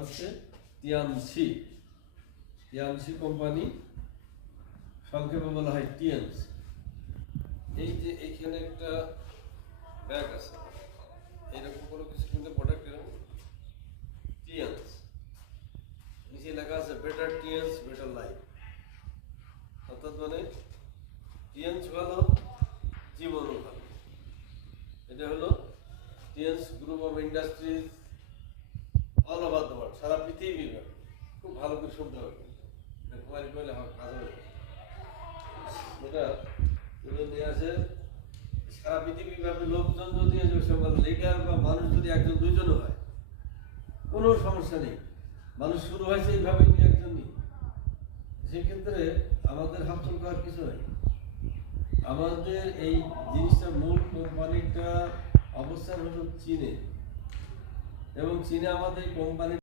হচ্ছে তিয়ানসি। তিয়ানসি কোম্পানি, সংক্ষেপে বলা হয় টিএনস। এই যে এইখানে একটা ব্যাগ আছে, এইরকম কোনো কিছু কিন্তু প্রোডাক্ট এরকম টিএনস, নিচে লেখা আছে বেটার টিএনস বেটার লাইফ। অর্থাৎ মানে টিএনস ভালো, জীবনও ভালো। এটা হলো TNS group of industries all over the world, সারা পৃথিবী ব্যাপী। খুব ভালো করে শুনতে হবে, কুমারী করলে কাজ হবে। এটা নিয়ে আসে সারা পৃথিবী ব্যাপী লোকজন যদি লিডার বা মানুষ যদি একজন দুইজনও হয় কোনো সমস্যা নেই। মানুষ শুরু হয়েছে এইভাবে একজনই, সেক্ষেত্রে আমাদের হাতছল করার কিছু নেই। আমাদের এই জিনিসটা মূল কোম্পানিটা অবস্থান হলো চীনে, এবং চীনে আমাদের কোম্পানি